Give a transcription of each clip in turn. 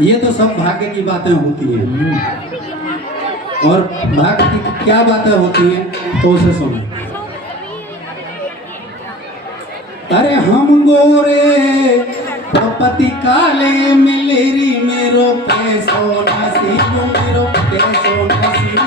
ये तो सब भाग्य की बातें होती हैं। और भाग्य की क्या बातें होती हैं तो उसे सुनो। अरे हम गोरे तो पति काले मिलेरी मेरो कैसो नसीब मेरो कैसो नसीब।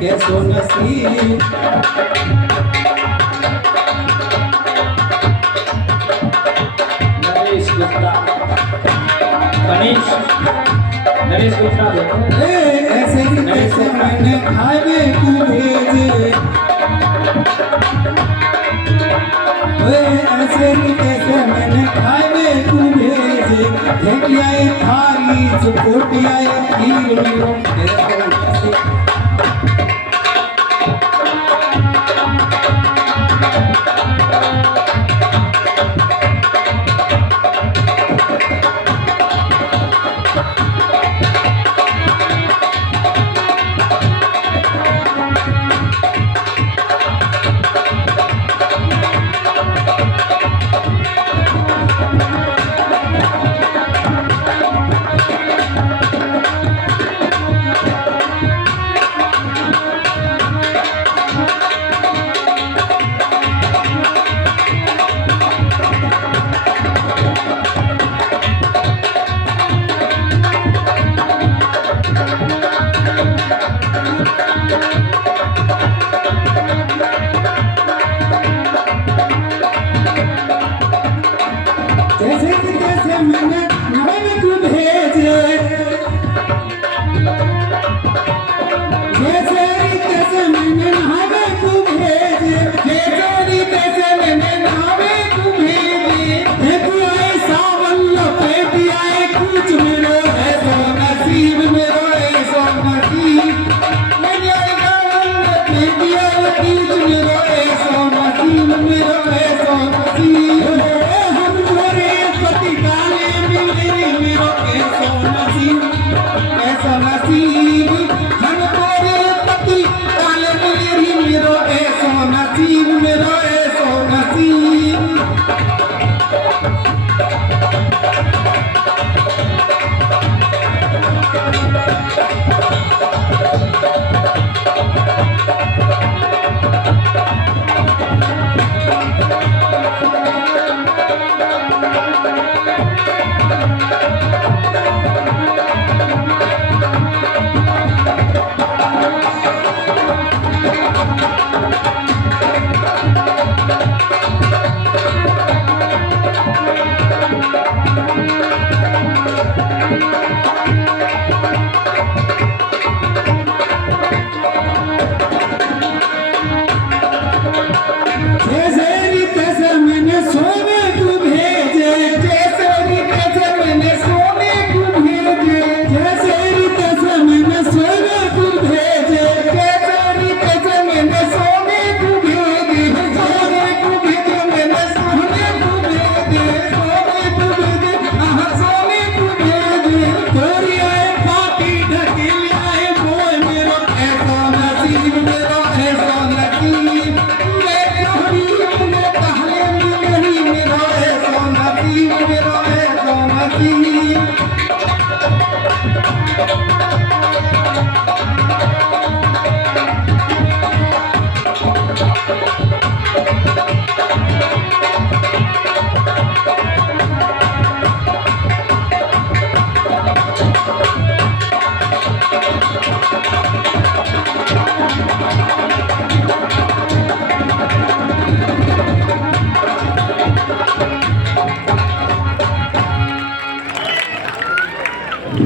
कैसो नसीब नरेश गुप्ता गणेश नरेश गुप्ता ऐसे ही कैसे मैंने खाए तू भेजे। ऐसे ही कैसे मैंने खाए तू भेजे। ढेकियाए थाली चुकोटियाए खीर मेरो कैसो नसीब।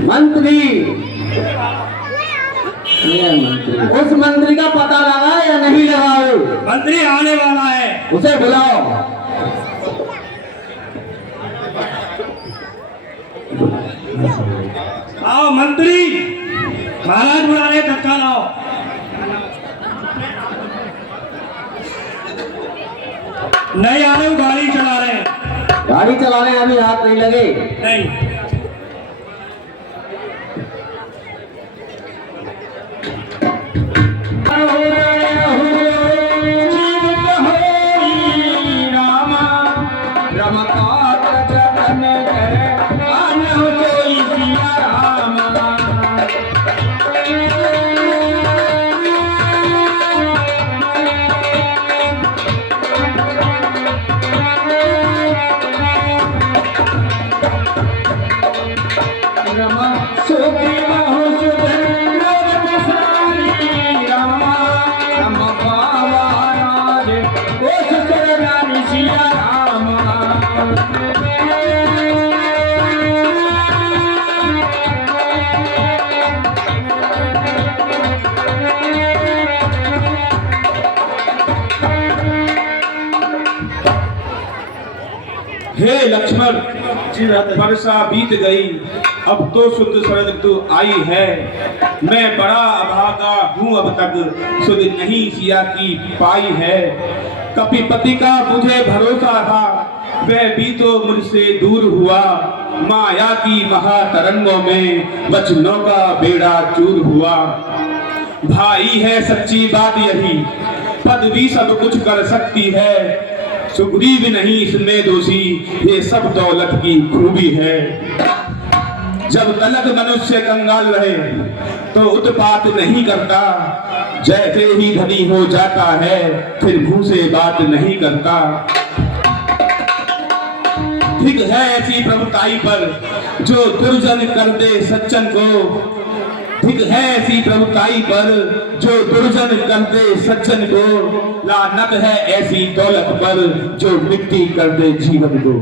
मंत्री उस मंत्री का पता लगा या नहीं लगाओ? मंत्री आने वाला है, उसे बुलाओ। आओ मंत्री, महाराज बुला रहे, तत्काल आओ। नहीं आ रहे हो, गाड़ी चला रहे हैं। गाड़ी चलाने में अभी हाथ नहीं लगे। नहीं हे लक्ष्मण, वर्षा बीत गई, अब तो शुद्ध शरद ऋतु आई है। मैं बड़ा अभागा हूँ, अब तक सुध नहीं सिया की पाई है। कपिपति का मुझे भरोसा था, वह भी तो मुझसे दूर हुआ। माया की महातरंगों में वचनों का बेड़ा चूर हुआ। भाई है सच्ची बात यही, पदवी सब कुछ कर सकती है। सुग्रीव नहीं इसमें दोषी, ये सब दौलत की खूबी है। जब तलक मनुष्य कंगाल रहे तो उत्पात नहीं करता, जैसे ही धनी हो जाता है फिर मुंह से बात नहीं करता। ठीक है ऐसी प्रभुताई पर जो दुर्जन कर दे सज्जन को। ठीक है ऐसी प्रभुताई पर जो दुर्जन कर दे सज्जन को। लानत है ऐसी दौलत पर जो मिट्टी कर दे जीवन को।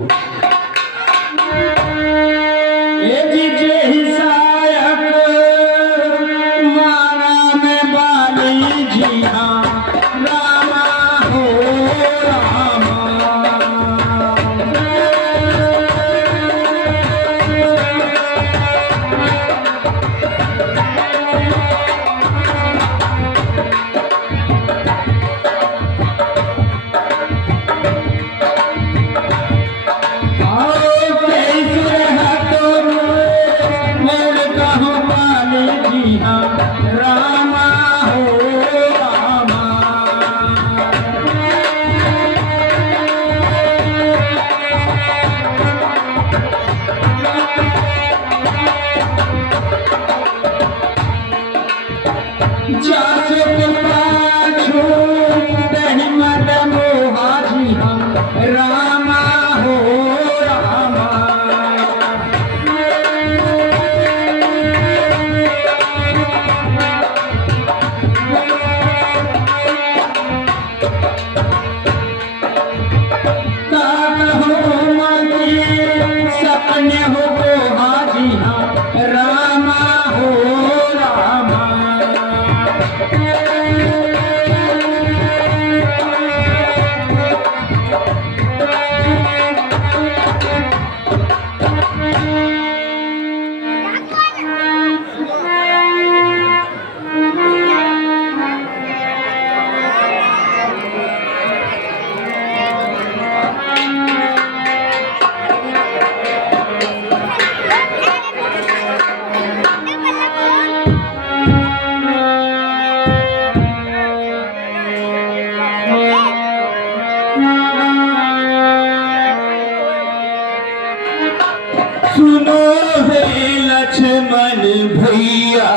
सुनो हे लक्ष्मण भैया,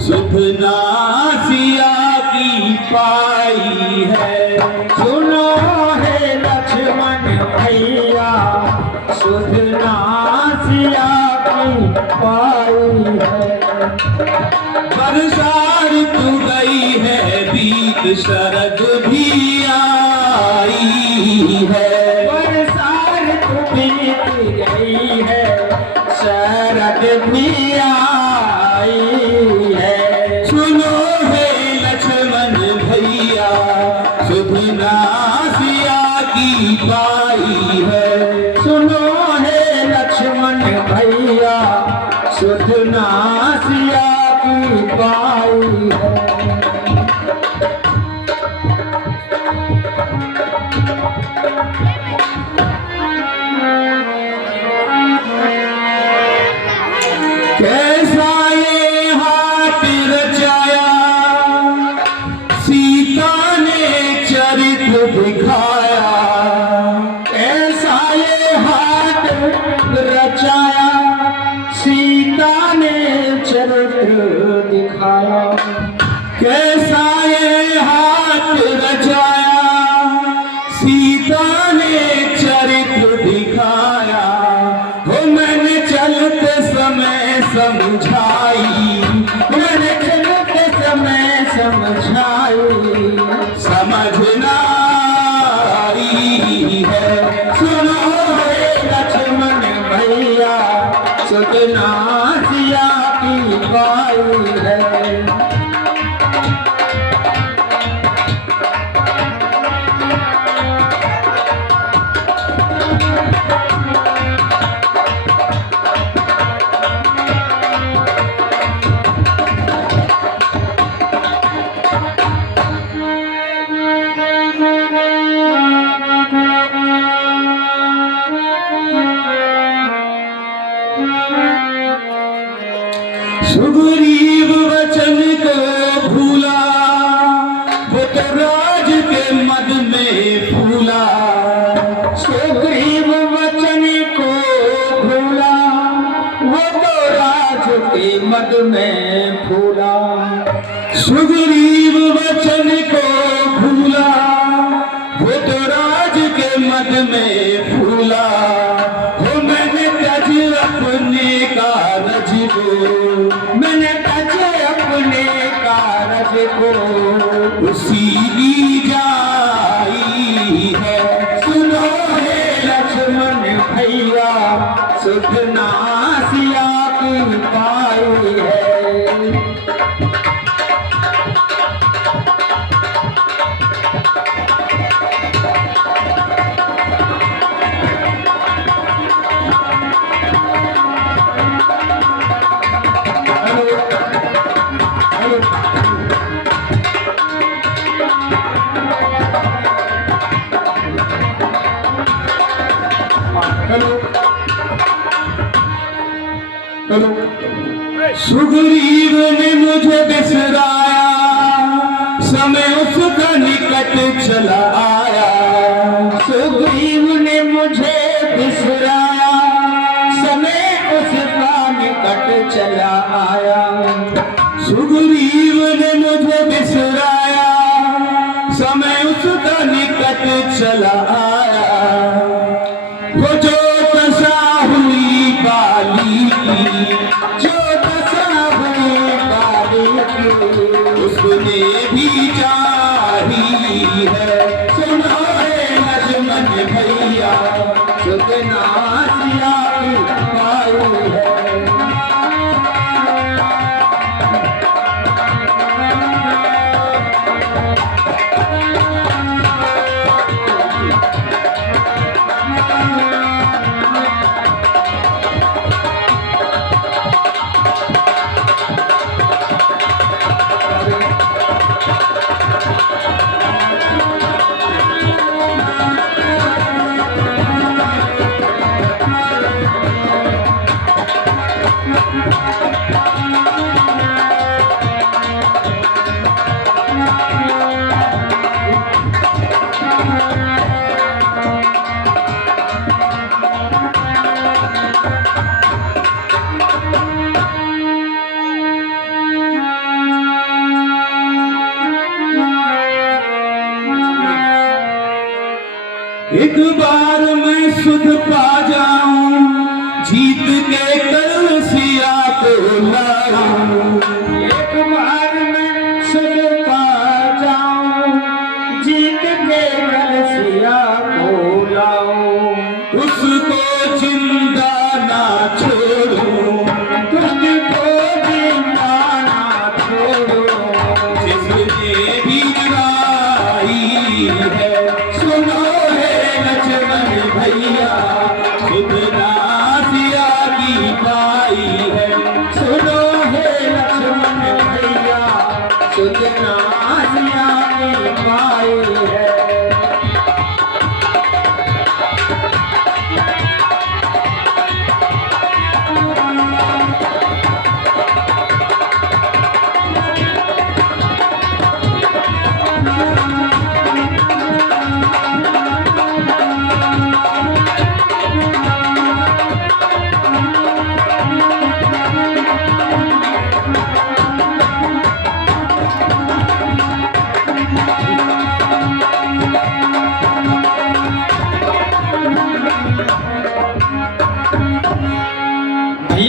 सुधना सिया की पाई है। सुनो हे लक्ष्मण भैया, सुधना सिया की पाई है। बरसात तू गई है, बीत शरद भी आई है। बरसात बीत गई है, शरद भी आई है। सुनो हे लक्ष्मण भैया, सुधना सिया की पाई है। सुनो हे लक्ष्मण भैया, सुधना सिया की पाई है। चरित्र दिखाया, ऐसा ये हाथ रचाया, सीता ने चरित्र दिखाया। कैसा ये हाथ रचाया, सीता ने चरित्र दिखाया, हो मैंने चलते समय समझाई, मैंने चलते समय समझाई, समझना आई है। सुनो रे लक्ष्मण भैया, सुतना सिया की पाई है। सुग्रीव वचन को भूला, वो तो राज के मद में फूला। सुग्रीव वचन को भूला, वो तो राज के मद में फूला। सुग्रीव वचन को भूला, वो तो राज के मद में फूला। हो मैंने तज अपने कारज को, मैंने तज अपने कारज को, उसी की जाई है। सुनो हे लक्ष्मण भैया, सुधना सिया की पाई है। सुग्रीव ने मुझे बिसराया, समय उसका निकट चला आया। सुग्रीव ने मुझे बिसराया, समय उसका निकट चला आया। सुग्रीव ने मुझे बिसराया, समय उसका निकट चला आया। वो जो दशा हुई बाली की, जो दशा हुई बाली की, उसने भी चाही है। सुनो रे लक्ष्मण भैया, सुतना सिया की पाई है। एक बार मैं सुध पा जाऊं, जीत के कर सिया को लाऊं। एक बार मैं सुध पा जाऊं, जीत के कर सिया को लाऊं। उसको जिंदा ना छोड़ूं, तुझको जिंदा ना छोड़ूं, जिसने भी गिराई है। सुनो भैया, सुधना सिया की पाई है। सुनो हे लक्ष्मण भैया, सुधना सिया की पाई है।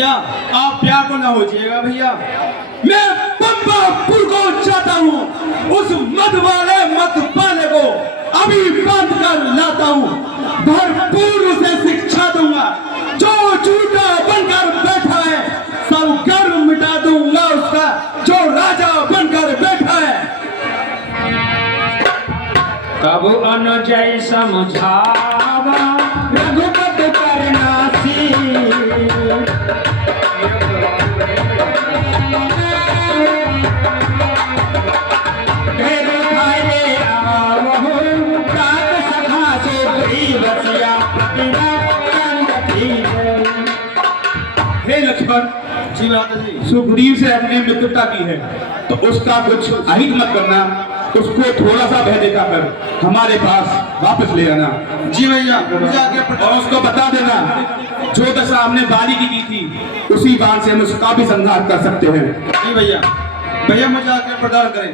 भैया आप व्याकुल ना हो जाइएगा भैया। मैं पंपापुर को चाहता हूँ, उस मद वाले मत पाले को अभी बांध कर लाता हूँ, भरपूर उसे शिक्षा दूंगा। जो झूठा बनकर बैठा है सब गर्व मिटा दूंगा उसका, जो राजा बनकर बैठा है। कब अनुजय समझावा रघुपत करनासी, तेरे खाए आवहु प्रात सखा से बसिया बिना कंदती है। हे लक्ष्मण, जी माता जी। सुग्रीव से अपने मित्रता की है तो उसका कुछ अहित मत करना, उसको थोड़ा सा भय दिखाकर हमारे पास वापस ले आना। जी भैया मुझे आगे और उसको बता देना जो दशा हमने बाली की थी उसी बाण से हम उसका भी संहार कर सकते हैं। जी भैया। भैया मुझे आगे प्रदान करें।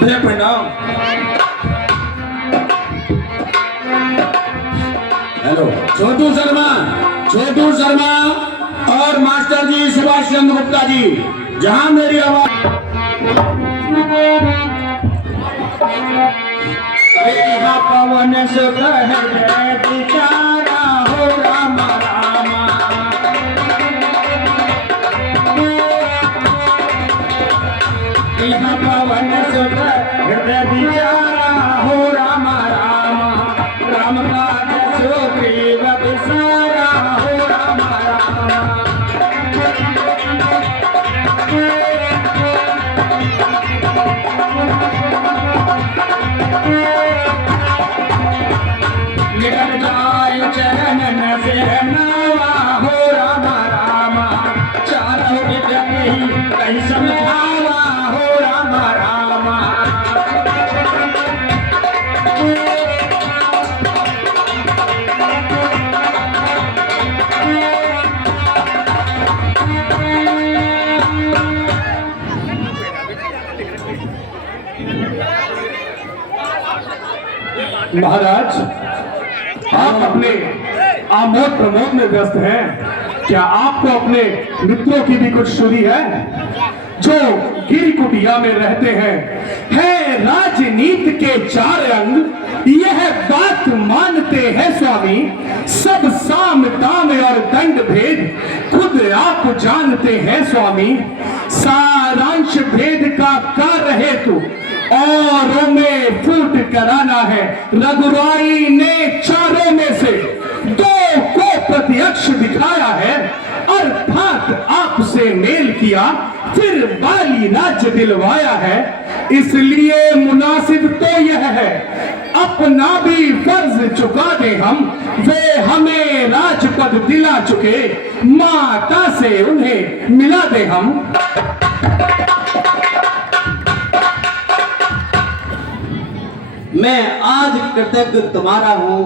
भैया प्रणाम। हेलो छोटू शर्मा और मास्टर जी सुभाष चंद्र गुप्ता जी, जहां मेरी आवाज पवन सुख हृदय विचारा हो राम रामा, यह पवन सुख हृदय विचारा हो राम रामा, राम काज सुग्रीव विसारा हो राम रामा। निकट जाय चरणन सिर नावा हो राम रामा, चारों विद्या कहीं समझावा हो राम रामा। महाराज, आप अपने आमोद प्रमोद में व्यस्त हैं। क्या आपको अपने मित्रों की भी कुछ सुनी है जो गिरी कुटिया में रहते हैं? है राजनीति के 4 अंग, यह बात मानते हैं स्वामी, सब साम दाम और दंड भेद खुद आप जानते हैं स्वामी। सारांश भेद का कार्य हेतु और में फूट कराना है। रघुराई ने 4 में से 2 को प्रत्यक्ष दिखाया है, अर्थात आपसे मेल किया, फिर बाली राज्य दिलवाया है। इसलिए मुनासिब तो यह है अपना भी फर्ज चुका दे हम, वे हमें राजपद दिला चुके, माता से उन्हें मिला दे हम। मैं आज कृतज्ञ तुम्हारा हूँ,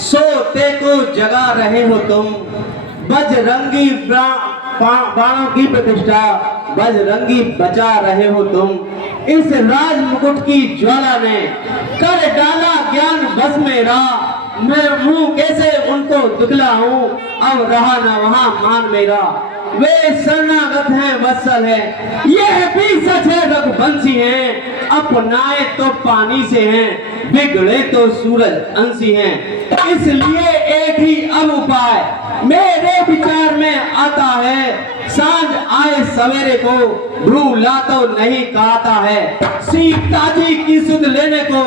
सोते को जगा रहे हो तुम, बजरंगी बाणों की प्रतिष्ठा बजरंगी बचा रहे हो तुम। इस राज मुकुट की ज्वाला ने कर डाला ज्ञान बस मेरा, मैं मुंह कैसे उनको दिखलाऊं, अब रहा ना वहां मान मेरा। वे शरणागत हैं वत्सल है, यह भी सच है रघुवंशी हैं, अपनाए तो पानी से हैं, बिगड़े तो सूरज अंशी हैं। इसलिए एक ही अब उपाय मेरे विचार में आता है, सांझ आए सवेरे को भूला तो नहीं कहता है। सीता जी की सुध लेने को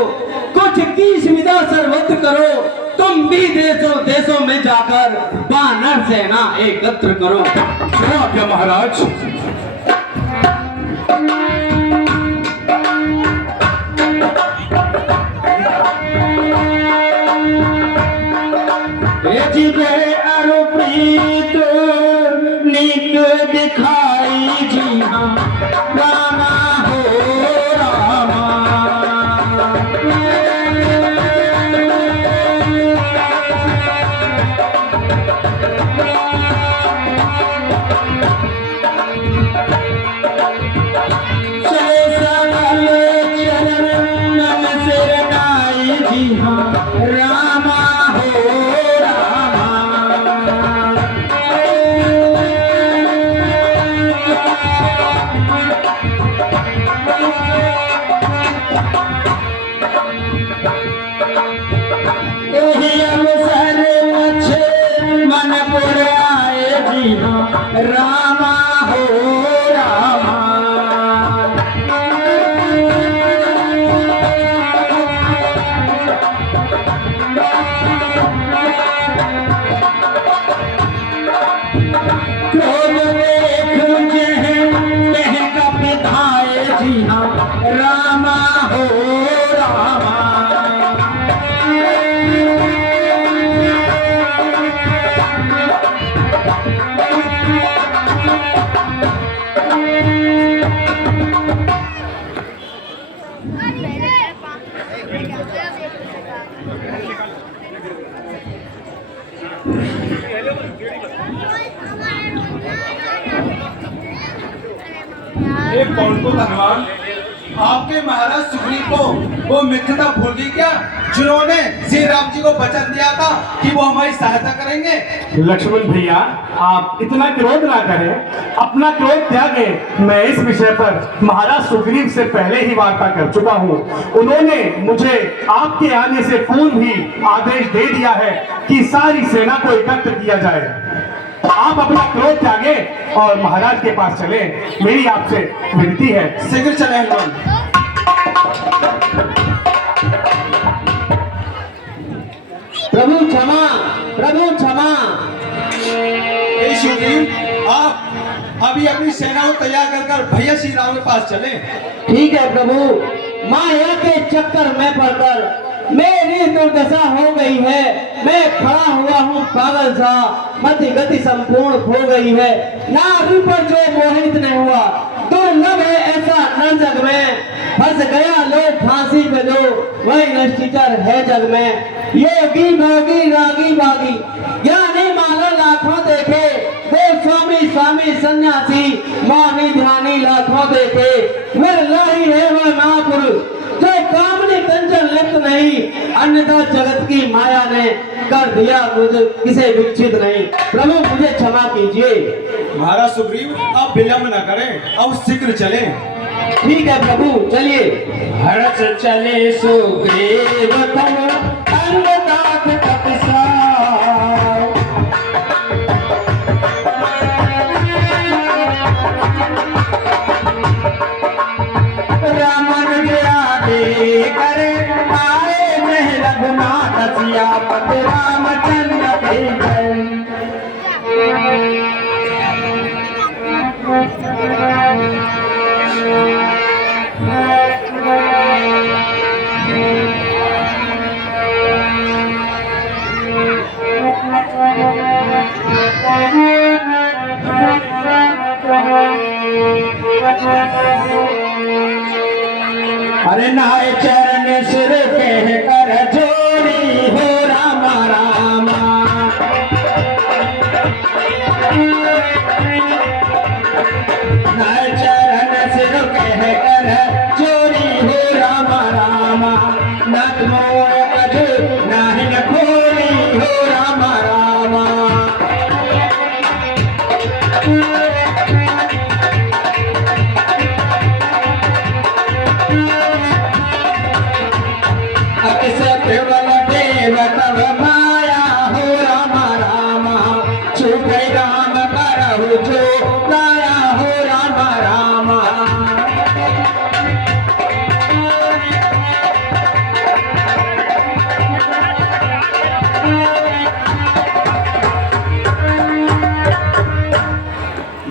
कुछ की सुविधा सर्वत्र करो, तुम भी देशों देशों में जाकर वानर सेना एकत्र करो। क्या महाराज? प्रीत नीक दिखाई जी हम रामा हो रामा। चले सकल चरण सिर नाई जी हम रामा हो रामा। यही अवसर अच्छे मन पुर आए जी हाँ रामा हो रामा। क्रोध देख कह कप धाए जी हाँ रामा हो रामा। एक कौन को धनवान आपके महाराज सुग्रीव को वो मित्रता भूल गई क्या, जिन्होंने श्री राम जी को वचन दिया था कि वो हमारी सहायता करेंगे। लक्ष्मण भैया, आप इतना क्रोध ना करें, अपना क्रोध त्यागें। मैं इस विषय पर महाराज सुग्रीव से पहले ही वार्ता कर चुका हूँ। उन्होंने मुझे आपके आने से पूर्व ही आदेश दे दिया है कि सारी सेना को एकत्र किया जाए। आप अपना क्रोध त्यागे और महाराज के पास चले, मेरी आपसे विनती है। शीघ्र चले हम। प्रभु क्षमा, प्रभु क्षमा। हे सुग्रीव, आप अभी अपनी सेना को तैयार कर कर भैया श्री राम के पास चले। ठीक है प्रभु, माया के चक्कर में पड़कर मेरी दुर्दशा हो गई है। मैं खड़ा हुआ हूँ पागल सा, मति गति संपूर्ण हो गई है। नारी पर जो मोहित नहीं हुआ, दुर्लभ है ऐसा न जग में। फंस गया लो फांसी पे दो, वही नष्टीचर है जग में। योगी भोगी रागी बागी, ज्ञानी मानो लाखों देखे। वो स्वामी स्वामी सन्यासी, मानी ध्यानी लाखों देखे। विरला ही है वह महापुरुष जो कामनी कंचन लिप्त नहीं। अन्यथा जगत की माया ने कर दिया मुझे किसे विकसित नहीं। प्रभु मुझे क्षमा कीजिए। महाराज सुग्रीव, आप विलंब न करें, अब शीघ्र चले। ठीक है प्रभु, चलिए। हर्ष चले सुग्रीव तम अंगदात तपसा। रामन आगे करे आए नहीं रघुनाथ सियापत रामचंद्र के जय। अरे नाय चरण सिर कह कर जोड़ी हो रामा रामा। नाय चरण सिर कह कर जोड़ी हो रामा रामा। नत मोर कछ नाही न खोली हो रामा रामा। केवल देव तब माया हो रामा रामा। चुप राम करहु जो गाया हो रामा रामा।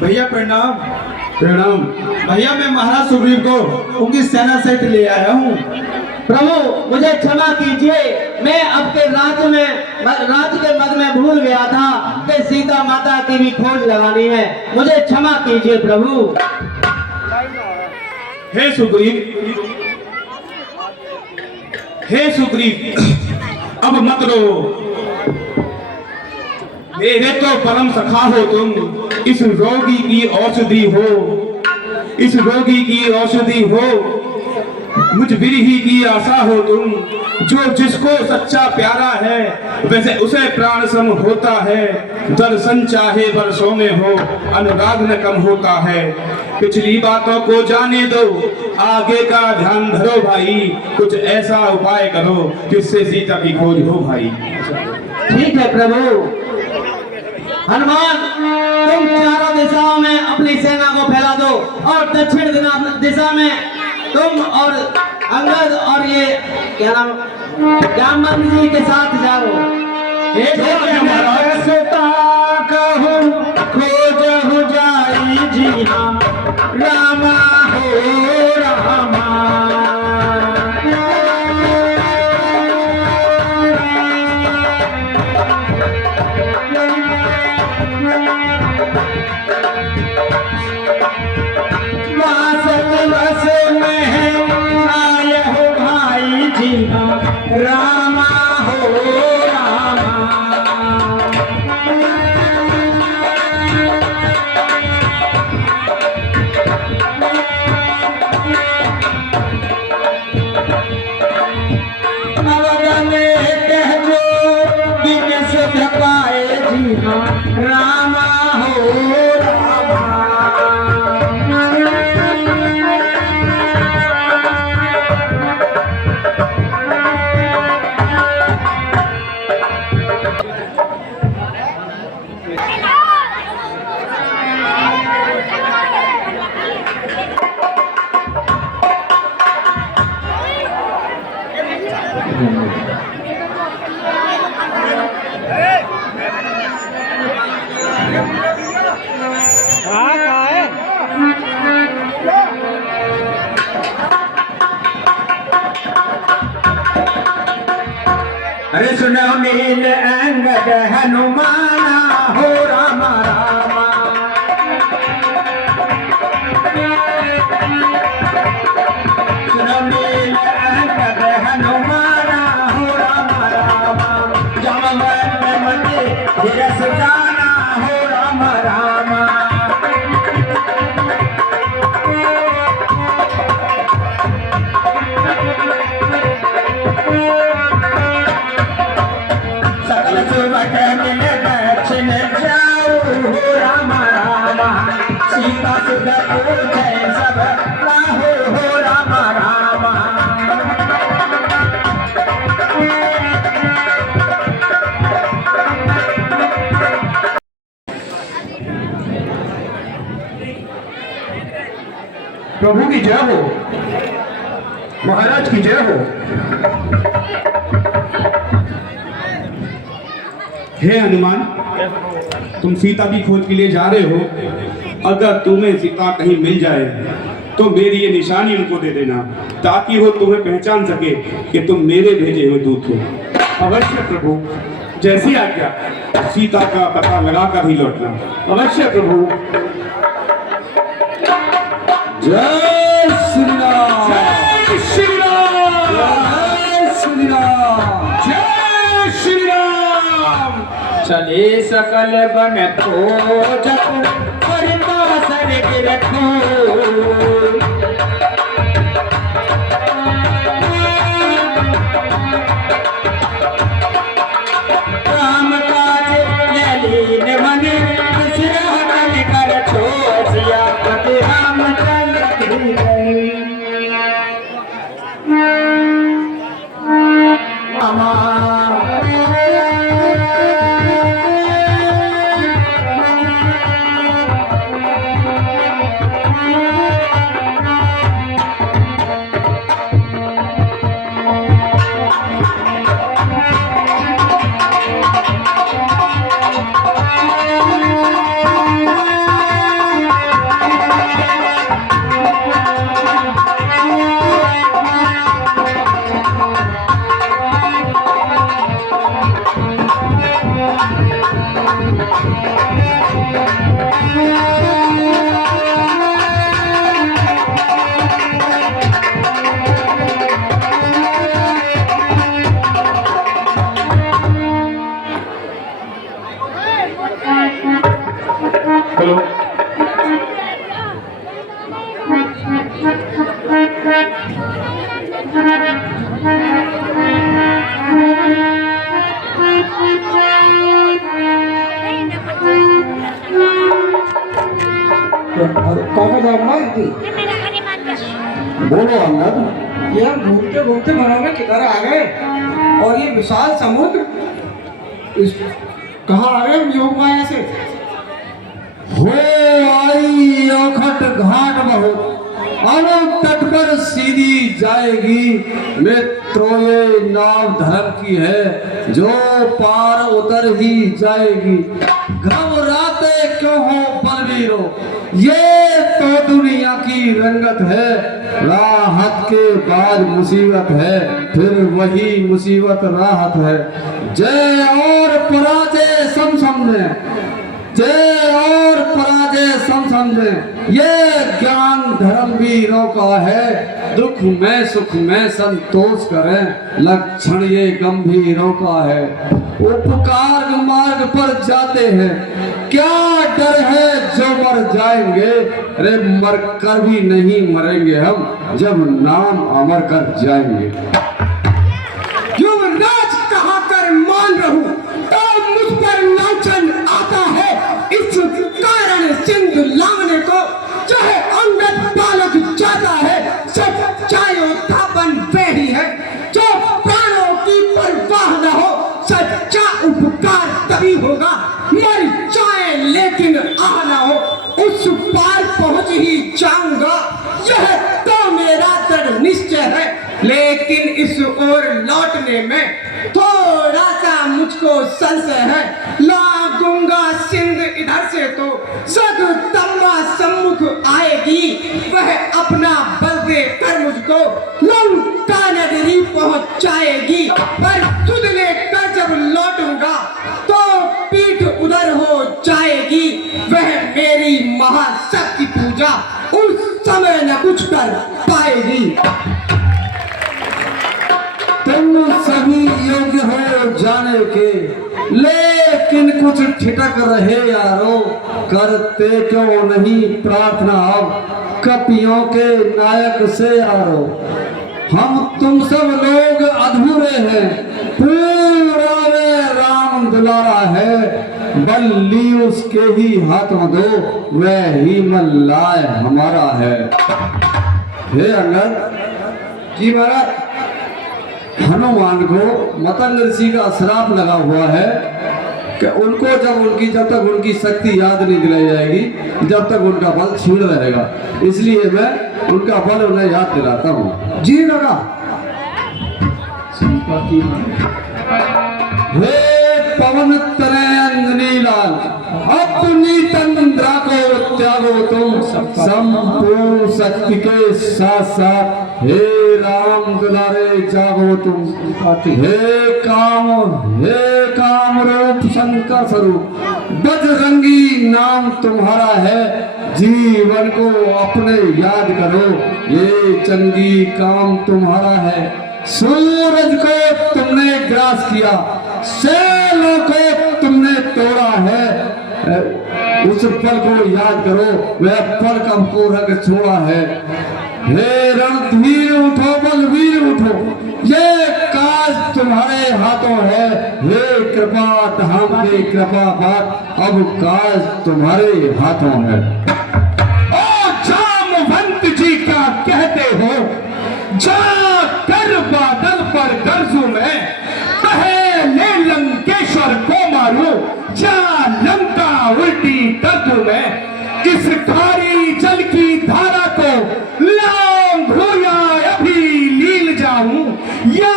भैया प्रणाम। प्रणाम। भैया, मैं महाराज सुग्रीव को उनकी सेना सहित ले आया हूँ। प्रभु मुझे क्षमा कीजिए। मैं आपके राज्य के मद में भूल गया था कि सीता माता की भी खोज लगानी है। मुझे क्षमा कीजिए प्रभु। हे सुग्रीव, हे सुग्रीव, अब मत रो। मेरे तो परम सखा हो तुम। इस रोगी की औषधि हो, इस रोगी की औषधि हो। मुझ विरही की आशा हो तुम, जो जिसको सच्चा प्यारा है वैसे उसे प्राण सम होता है। दर्शन चाहे वर्षों में हो, अनुराग न कम होता है। पिछली बातों को जाने दो, आगे का ध्यान धरो भाई, कुछ ऐसा उपाय करो जिससे सीता की खोज हो भाई। ठीक है प्रभु। हनुमान, तुम चारों दिशाओं में अपनी सेना को फैला दो और दक्षिण दिशा में तुम और अंगद और ये क्या नाम जामवंत जी के साथ जाओ। खोज जाई जी हाँ, रामा हो रामा। बस में आए हो भाई जी हाँ, रामा हो रामा। रामा हो रामा। अरे सुनो नील अंगद हनुमाना हो रामा रामा। सुनो नील अंगद हनुमाना हो रामा रामा। जामवंत मते धीरज जाना हो रामा रामा। सकल सुबह मिल दक्षिण जाओ हो रामा रामा। सीता सुध पूछे सब राहो हो रामा रामा। प्रभु की जय हो, महाराज की जय हो। हे हनुमान, तुम सीता की खोज के लिए जा रहे हो। अगर तुम्हें सीता कहीं मिल जाए तो मेरी ये निशानी उनको दे देना, ताकि वो तुम्हें पहचान सके कि तुम मेरे भेजे हुए दूत हो। अवश्य प्रभु, जैसी आज्ञा। सीता का पता लगाकर ही लौटना। अवश्य प्रभु। जय श्री राम। जय श्री राम। जय श्री राम। जय श्री राम। चले सकल बन खोजत परितासर गिरखो। राम काज ललीन मन विसरहन कर छोसिया पति रामचंद्र की गई। रामा आरती। बोलो अंगद। ये हम घूमते घूमते वनों में किधर आ गए और ये विशाल समुद्र इस कहाँ आ गए योग माया से? हो आई औखट घाट बहुत अनंत तट पर सीधी जाएगी। मित्रों ये नाव धर्म की है जो पार उतर ही जाएगी। घबराते क्यों हो बलवीरों, ये तो दुनिया की रंगत है। राहत के बाद मुसीबत है, फिर वही मुसीबत राहत है। जय और पराजय सम समझे, जय और पराजय सम समझे, ये ज्ञान धर्म वीरों का है। दुख में सुख में संतोष करें, लक्षण ये गंभीरों का है। उपकार मार्ग पर जाते हैं, क्या डर है जो मर जाएंगे। अरे मर कर भी नहीं मरेंगे हम, जब नाम अमर कर जाएंगे। युवराज कहा कर मान रहूं तो मुझ पर लांछन आता है। इस कारण सिंधु लावने को चाहे अंगद बालक जाता है। सच्चाई उत्थापन वही है जो प्राणों की परवाह न हो। सच्चा उपकार तभी होगा मर जाए लेकिन आह न हो। उस पार पहुंच ही जाऊंगा यह तो मेरा दृढ़ निश्चय है। लेकिन इस ओर लौटने में थोड़ा सा मुझको संशय है। लागूंगा सिंध इधर से तो जगदम्बा सम्मुख आएगी। वह अपना बल दे कर मुझको लंका नगरी पहुंचाएगी। पर सुध लेकर जब लौटूंगा तो पीठ उधर हो जाएगी। वह मेरी महाशक्ति पूजा उस समय न कुछ कर पाएगी। तुम सभी योग्य हो जाने के, लेकिन कुछ ठिठक रहे यारो। करते क्यों नहीं प्रार्थना अब कपियों के नायक से यारो। हम तुम सब लोग अधूरे हैं, पूरा वे राम दुलारा है। बल्ली उसके ही हाथों दो, वह ही मल्लाय हमारा है। हे अंगद जी महाराज। हनुमान को मतंग ऋषि का श्राप लगा हुआ है कि उनको जब तक उनकी शक्ति याद नहीं दिलाई जाएगी, जब तक उनका बल छीन रहेगा। इसलिए मैं उनका बल उन्हें याद दिलाता हूँ। जी लगा। हे पवन तनय अंजनी लाल, अपनी तंद्रा को त्यागो तुम संपूर्ण शक्ति के साथ साथ। हे राम दुलारे जागो तुम। हे काम रूप शंकर स्वरूप, बजरंगी नाम तुम्हारा है। जीवन को अपने याद करो, ये चंगी काम तुम्हारा है। सूरज को तुमने ग्रास किया, शैलों को तुमने तोड़ा है। उस पल को याद करो, वह पल कब को रंग छोड़ा है। हे रणधीर उठो, बलवीर उठो, ये काज तुम्हारे हाथों है। हे कृपा धाम के कृपा बात, अब काज तुम्हारे हाथों है। ओ जामवंत जी क्या कहते हो, जा कर बादल पर गरजू में, कहे ले लंकेश्वर को मारू, जा लंका उल्टी कर दूं मैं। इस खारी जल की धारा को लाऊं या अभी लील जाऊं, या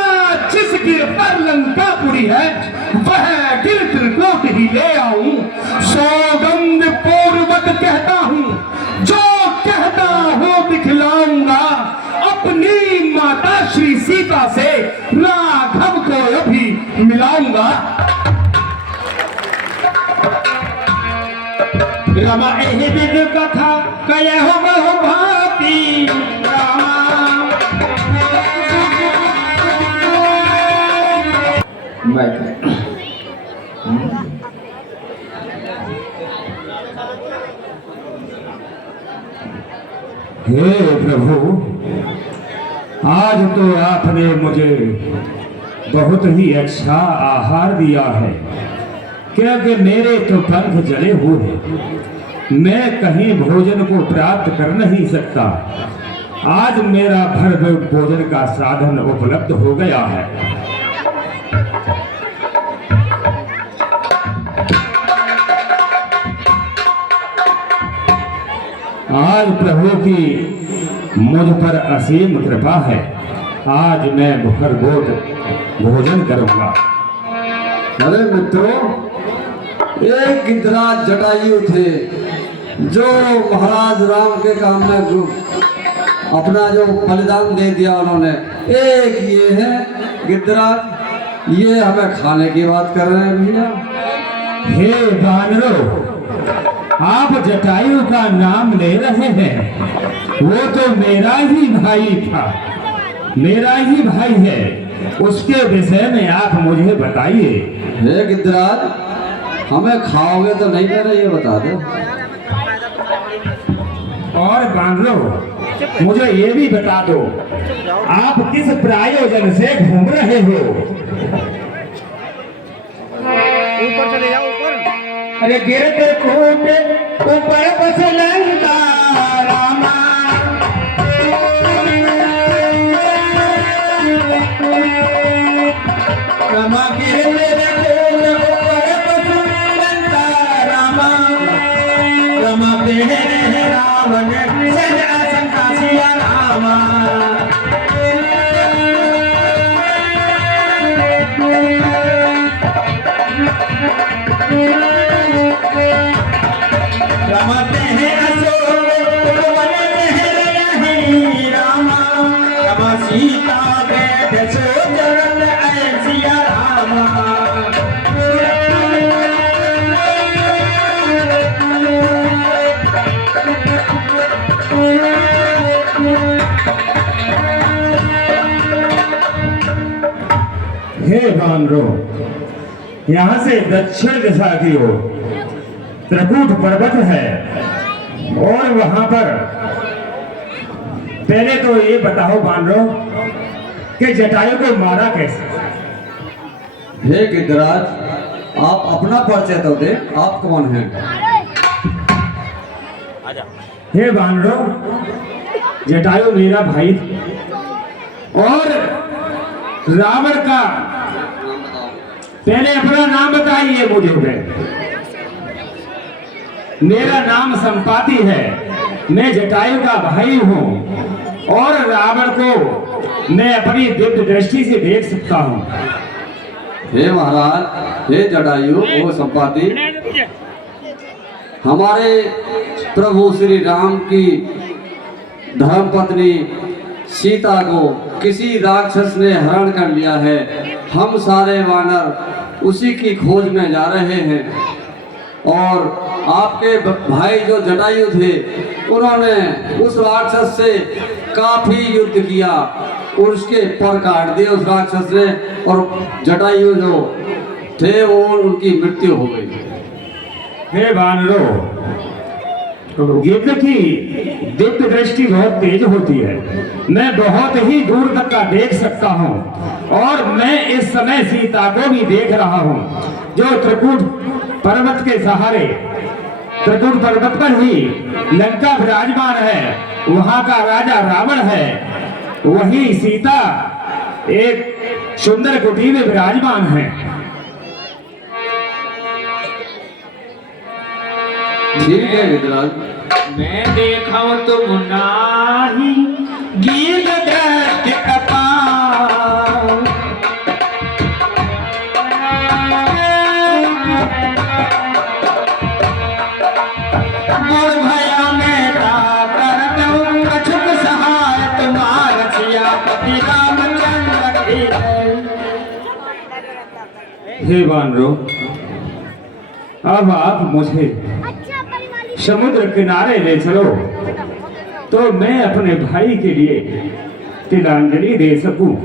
जिस गिर पर लंका पुरी है वह गिर त्रिकोट ही ले आऊं। सौगंध पूर्वक कहता हूं, जो कहता हूं दिखलाऊंगा। अपनी माता श्री सीता से राघव को अभी मिलाऊंगा। रमा एहि विद कथा कहे हो बहु भांति। हे प्रभु, आज तो आपने मुझे बहुत ही अच्छा आहार दिया है, क्योंकि मेरे तो पंख जले हुए हैं। मैं कहीं भोजन को प्राप्त कर नहीं सकता। आज मेरा भर भोजन का साधन उपलब्ध हो गया है। आज प्रभु की मुझ पर असीम कृपा है। आज मैं भर भोजन करूंगा। अरे मित्रों, एक गिद्धराज जटायु थे जो महाराज राम के काम में अपना जो बलिदान दे दिया उन्होंने। एक ये है गिद्धराज, ये हमें खाने की बात कर रहे हैं भैया। हे बानरों, आप जटायु का नाम ले रहे हैं। वो तो मेरा ही भाई था, मेरा ही भाई है। उसके विषय में आप मुझे बताइए। हे गिद्धराज, हमें खाओगे तो नहीं पहले ये बता दो। और बानरों, मुझे ये भी बता दो, आप किस प्रयोजन से घूम रहे हो? ऊपर चले जाओ, ऊपर। अरे गिरते खूटे ऊपर बसलंगा रामा, रमा गिरते खूटे ऊपर बसलंगा रामा, रमा तेरे रावण सजा संकासिया रामा। रमते हैं अशोक वन में रही रामा, रमा सीता बैठ सो चरण ऐसिया रामा। हे बानरों, यहाँ से दक्षिण दिशा की ओर त्रिकूट पर्वत है और वहां पर पहले तो ये बताओ बानरों कि जटायु को मारा कैसे? हे गिद्धराज, आप अपना परिचय तो दे, आप कौन हैं? हे बानरों, जटायु मेरा भाई था और रावण का। पहले अपना नाम बताइए मुझे। मेरा नाम संपाति है, मैं जटायु का भाई हूँ और रावण को मैं अपनी दिव्य दृष्टि से देख सकता हूँ। हे महाराज, हे जटायु, ओ संपाति, हमारे प्रभु श्री राम की धर्मपत्नी सीता को किसी राक्षस ने हरण कर लिया है। हम सारे वानर उसी की खोज में जा रहे हैं और आपके भाई जो जटायु थे उन्होंने उस राक्षस से काफी युद्ध किया और उसके पर काट दिए उस राक्षस ने, और जटायु जो थे वो उनकी मृत्यु हो गई। हे बानरों, गिद्ध की दिव्य दृष्टि बहुत तेज होती है। मैं बहुत ही दूर तक का देख सकता हूँ और मैं इस समय सीता को भी देख रहा हूँ जो त्रिकूट पर्वत के सहारे, त्रिकूट पर्वत पर ही लंका विराजमान है। वहां का राजा रावण है, वही सीता एक सुंदर कुटी में विराजमान है। ठीक है गिद्धराज। मैं देखा तुम नाही गीत दृष्टि अपार, गुण भया मेरा कर दूं अछूत सहाय तुम्हारा सियापति रामचंद्र की। हे बानरों, अब आप मुझे समुद्र किनारे ले चलो तो मैं अपने भाई के लिए तिलांजलि दे सकूं।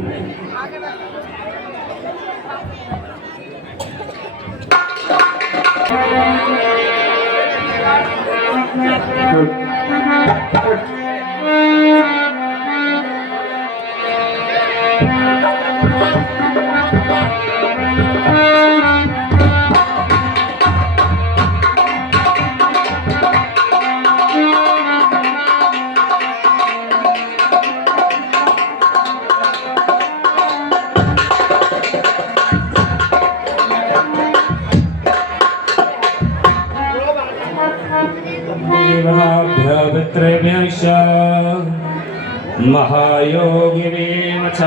महायोगिने च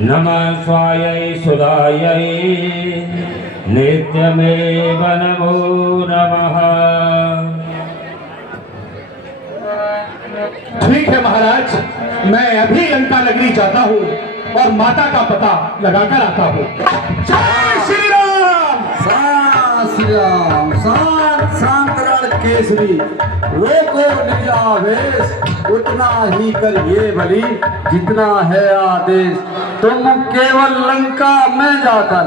नमः स्वायै सुधायै नित्यमेव नमो नमः। ठीक है महाराज, मैं अभी लंका नगरी जाता हूँ और माता का पता लगाकर आता हूँ। जय श्री राम। श्री राम। शांत शांत रण केसरी, रोको नीलावेश, उतना ही करिए बलि जितना है आदेश। तुम केवल लंका में जाकर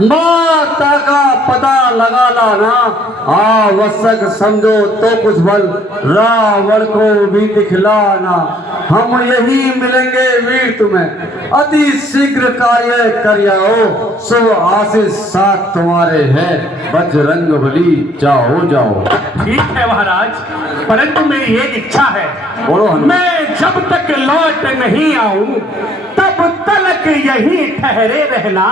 माता का पता लगा लाना, आवश्यक समझो तो कुछ बल रावण को भी दिखलाना। हम यही मिलेंगे वीर तुम्हें, अति शीघ्र कार्य कर आओ, शुभ आशीष साथ तुम्हारे है, बजरंग बली जाओ जाओ। ठीक है महाराज, परंतु मेरी एक इच्छा है। बोलो हनुमान। मैं जब तक लौट नहीं आऊं तब तक यहीं ठहरे रहना,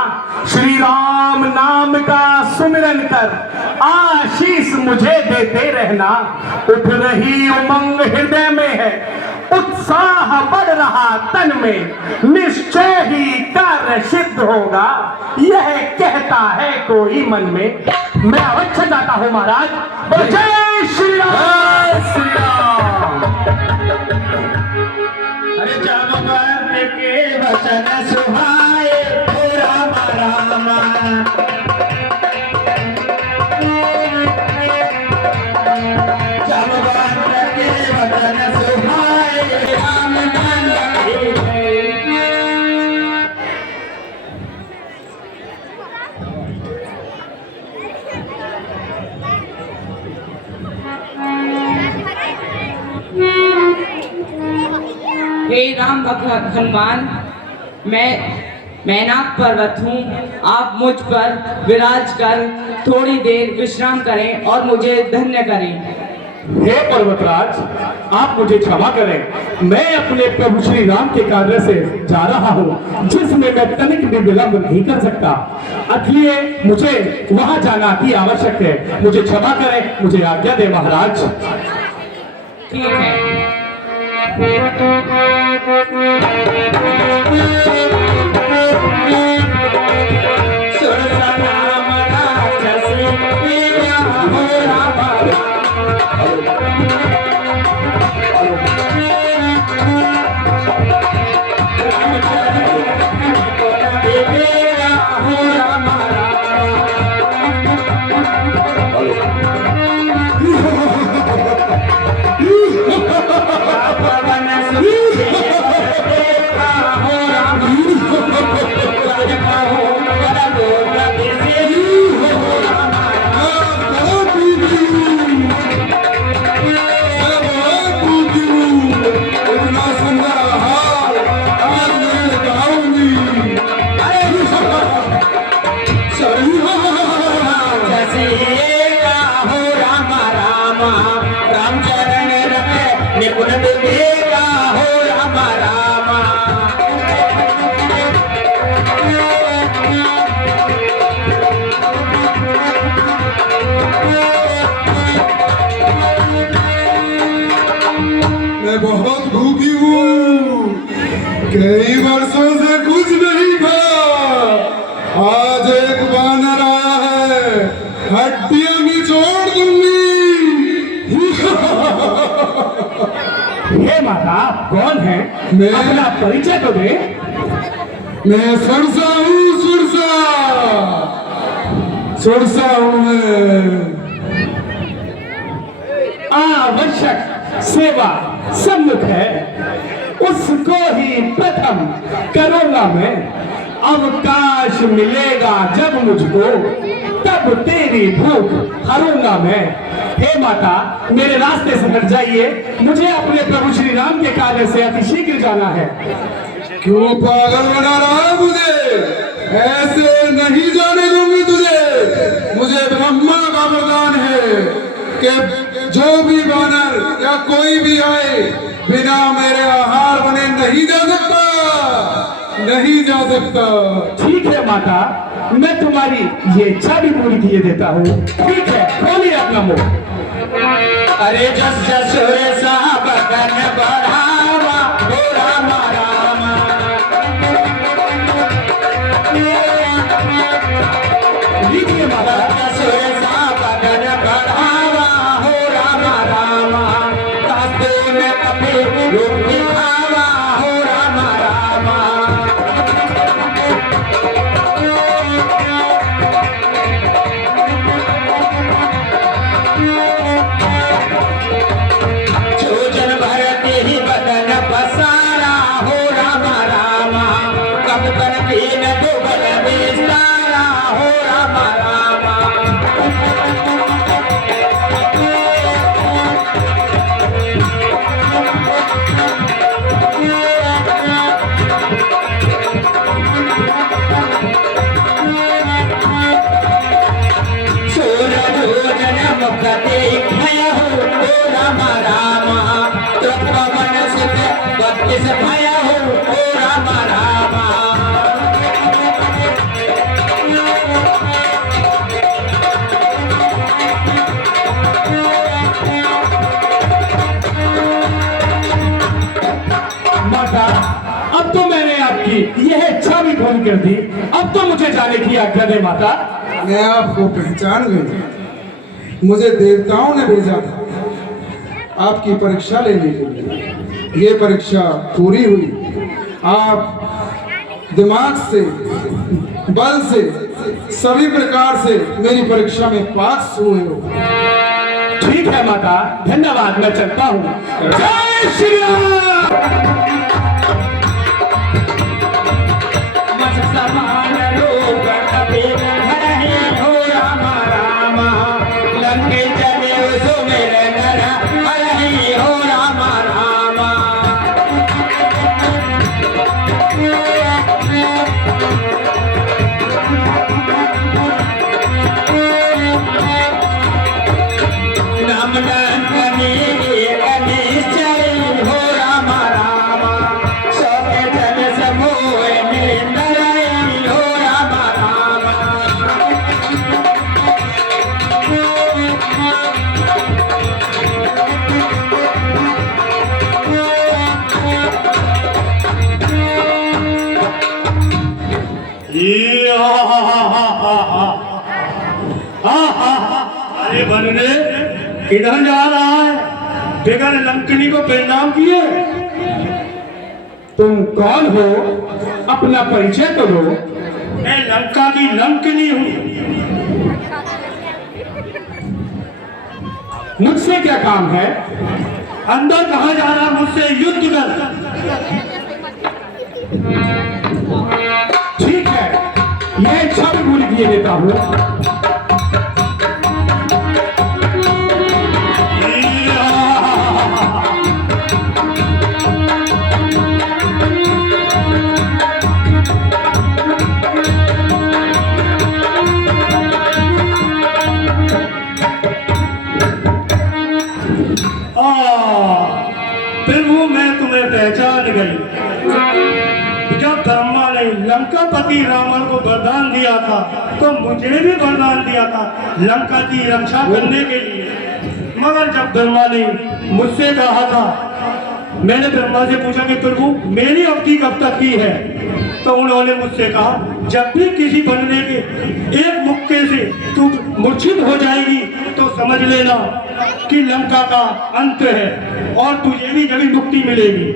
श्री राम नाम का सुमिरन कर आशीष मुझे देते रहना। उठ रही उमंग हृदय में है, उत्साह बढ़ रहा तन में, निश्चय ही कार्य सिद्ध होगा, यह कहता है कोई मन में। मैं अवश्य जाता हूं महाराज। जय श्री राम। श्री राम। अरे जब मर्द के वचन सुहाए ओ राम राम, जब मर्द के वचन सुहाए राम नाम है। हे राम भक्त हनुमान, मैं मैनाक पर्वत हूँ, आप मुझ पर विराज कर थोड़ी देर विश्राम करें और मुझे धन्य करें। हे पर्वतराज, आप मुझे क्षमा करें, मैं अपने प्रभु श्री राम के कार्य से जा रहा हूँ, जिसमें मैं तनिक भी विलंब नहीं कर सकता, इसलिए मुझे वहां जाना अति आवश्यक है। मुझे क्षमा करें, मुझे आज्ञा दे महाराज। ठीक है। मैं बहुत भूखी हूँ, कई वर्षों से कुछ नहीं खाया। आज एक बानर आया है, हड्डियां निचोड़ दूंगी। हे माता, कौन है? मैं- अपना परिचय तो दे। मैं सुरसा हूँ, सुरसा हूँ मैं। आवश्यक सेवा सम्मुख है, उसको ही प्रथम करूंगा मैं। अवकाश मिलेगा जब मुझको, तब तेरी भूख हरूंगा मैं। हे माता, मेरे रास्ते से हट जाइए, मुझे अपने प्रभु श्री राम के कार्य से अतिशीघ्र जाना है। क्यों पागल बना रहा है मुझे? ऐसे नहीं जाने दूंगी तुझे। मुझे ब्रह्मा का वरदान है कि जो भी बानर या कोई भी आए, बिना मेरे आहार बने नहीं जा सकता, नहीं जा सकता। ठीक है माता, मैं तुम्हारी ये इच्छा भी पूरी किए देता हूँ। ठीक है, खोलिए अपना मुंह। अरे जस जसुर सा बदन बढ़ावा, लीजिए माता। बदन बढ़ावा हो रामा रामा, कास्ते में कभी रूप दिखावा हो रामा रामा। जोजन भरते ही बदन पसारा हो रामा रामा, कब कर पीन दुबल विस्तारा हो रामा रामा। जोजन मुख देखय हो रामा रामा, तत्पवन सुत बत्तीस भय हो रामा रामा। माता, अब तो मैंने आपकी यह इच्छा भी पूरी कर दी, अब तो मुझे जाने की आज्ञा दे माता। मैं आपको पहचान गई, मुझे देवताओं ने भेजा था आपकी परीक्षा लेने के लिए। ये परीक्षा पूरी हुई, आप दिमाग से, बल से, सभी प्रकार से मेरी परीक्षा में पास हुए हो। ठीक है माता, धन्यवाद, मैं चलता हूँ। जय श्री राम। समान रूप कभी धरहि हो रामा रामा, लंके चले सुमिर नर हरहि हो रामा रामा। नाम डंकनी अनिश्चय हो रामा रामा, सोके जन समूह निंदरहि हो रामा रामा। अरे बनने किधर जा रहा है बिगर लंकनी को प्रणाम किए? तुम कौन हो, अपना परिचय तो दो। मैं लंका की लंकनी हूँ। मुझसे क्या काम है? अंदर कहाँ जा रहा, मुझसे युद्ध कर। ठीक है, यह इच्छा भी पूरी किए देता हूँ। प्रभु, मैं तुम्हें पहचान गई। जब ब्रह्मा ने लंकापति रावण को वरदान दिया था तो मुझे भी वरदान दिया था लंका की रक्षा करने के लिए। मगर जब ब्रह्मा ने मुझसे कहा था, मैंने ब्रह्मा से पूछा कि प्रभु मेरी अवधि कब तक की है, तो उन्होंने मुझसे कहा जब भी किसी बनने के एक मुक्के से तू मूर्छित हो जाएगी तो समझ लेना कि लंका का अंत है और तुझे भी जल्दी मुक्ति मिलेगी।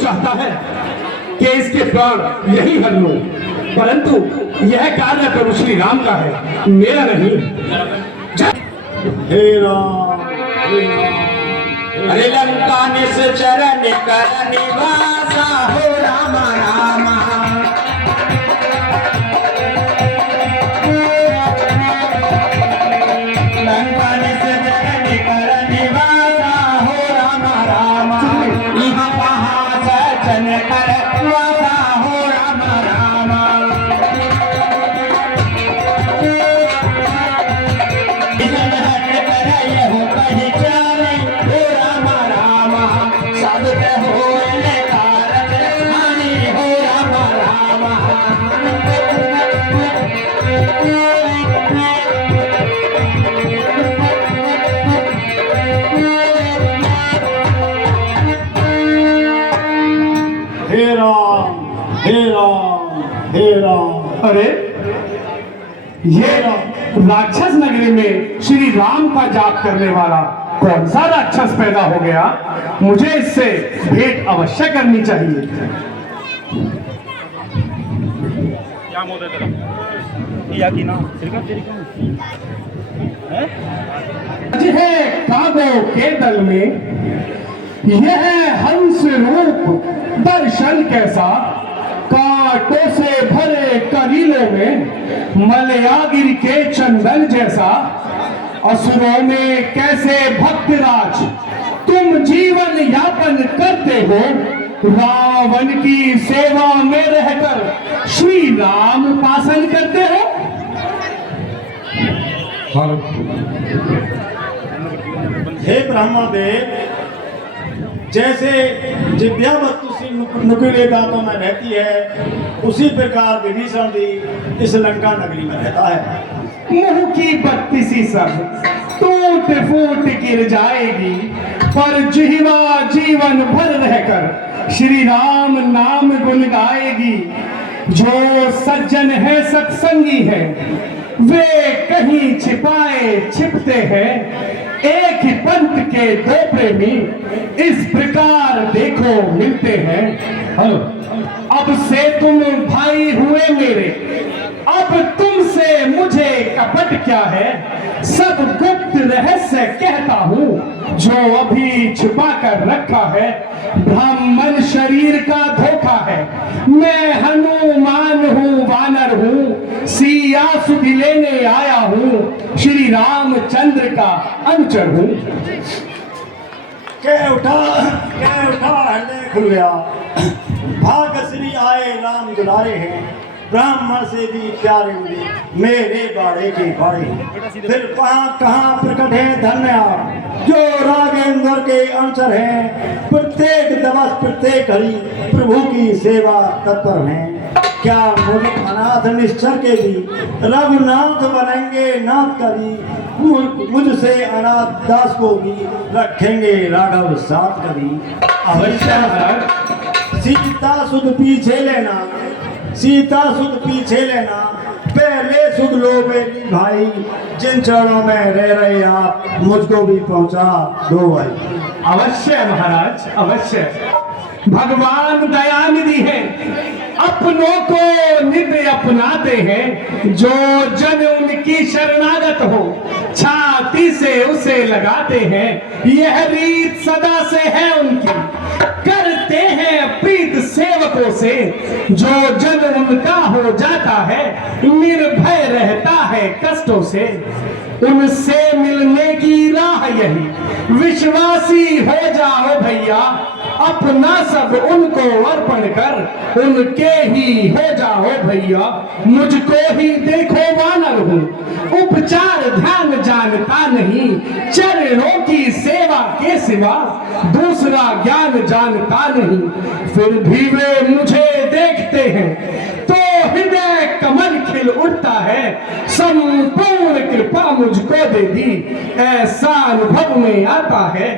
चाहता है कि इसके प्राण यही हर लूं, परंतु यह कार्य प्रभु श्री राम का है, मेरा नहीं। हे राम, अरे लंका निश्चर निकर निवासा हो राम राम लंका निश्चर निकर निवासा हो राम राम यहाँ वहाँ सज्जन कर वासा हो राम राम हे राम हे राम हे राम। अरे ये राक्षस नगरी में श्री राम का जाप करने वाला कौन सा राक्षस पैदा हो गया? मुझे इससे भेंट अवश्य करनी चाहिए। है कागों के दल में यह हंस रूप दर्शन कैसा, कांटों से भरे करीलों में मलयागिरी के चंदन जैसा, असुरों में कैसे भक्तराज तुम जीवन यापन करते हो, रावण की सेवा में रहकर श्री राम उपासन करते हो। हे ब्रह्मदेव, जैसे जिव्या वस्तु सी नुकीले दांतों में रहती है, उसी प्रकार विभीषण भी इस लंका नगरी में रहता है। मुंह की बत्ती सी सब टूट फूट गिर जाएगी, पर जिह्वा जीवन भर रहकर श्री राम नाम गुन गाएगी। जो सज्जन है सत्संगी है, वे कहीं छिपाए छिपते हैं, एक ही पंथ के दो प्रेमी इस प्रकार देखो मिलते हैं। हेलो, अब से तुम भाई हुए मेरे, अब तुमसे मुझे कपट क्या है, सब गुप्त रहस्य कहता हूँ जो अभी छुपा कर रखा है। ब्राह्मण शरीर का धोखा है, मैं हनुमान हूँ, वानर हूँ, सिया सुध लेने आया हूँ, श्री रामचंद्र का अनुचर हूँ। कह उठा हृदय खुल गया, भाग श्री आए राम दुलारे हैं, ब्राह्मण से भी प्यारे हुए मेरे बाड़े के बाड़े। फिर कहाँ प्रकट है धन्य जो राघवेंद्र के अनुचर हैं, प्रत्येक दिवस प्रत्येक घड़ी प्रभु की सेवा तत्पर हैं। क्या मुझ अनाथ निश्चर के भी रघुनाथ बनेंगे नाथ कवि, मुझसे अनाथ दास को भी रखेंगे राघव साथ कवि। अवश्य सीता सुध पीछे लेना, सीता सुध पीछे लेना, पहले सुध लो मेरी भाई, जिन चरणों में रह रहे आप मुझको भी पहुंचा दो भाई। अवश्य महाराज अवश्य, भगवान दयानिधि है, अपनों को नित्य अपनाते हैं, जो जन उनकी शरणागत हो छाती से उसे लगाते हैं। यह रीत सदा से है उनकी, करते हैं प्रीत सेवकों से, जो जन उनका हो जाता है निर्भय रहता है कष्टों से। उनसे मिलने की राह यही, विश्वासी हो जाओ भैया, अपना सब उनको अर्पण कर उनके ही हो जाओ भैया। मुझको ही देखो वानर हूँ, उपचार ध्यान जानता नहीं, चरणों की सेवा के सिवा दूसरा ज्ञान जानता नहीं। फिर भी वे मुझे देखते हैं तो हृदय कमल खिल उठता है, संपूर्ण कृपा मुझको दे दी ऐसा अनुभव में आता है।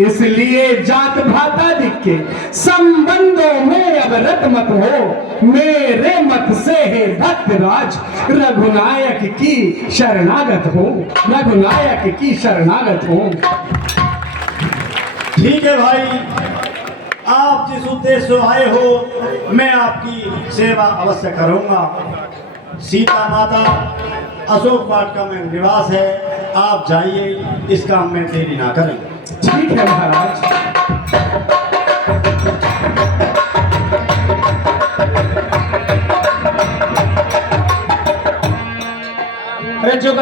इसलिए जात भाता दिख के संबंधों में अब रत मत हो, मेरे मत से है भक्तराज रघुनायक की शरणागत हो, रघुनायक की शरणागत हो। ठीक है भाई, आप जिस उद्देश्य से आए हो मैं आपकी सेवा अवश्य करूंगा। सीता माता अशोक वाटिका में निवास है, आप जाइए, इस काम में देरी ना करें। ठीक है महाराज। अरे जो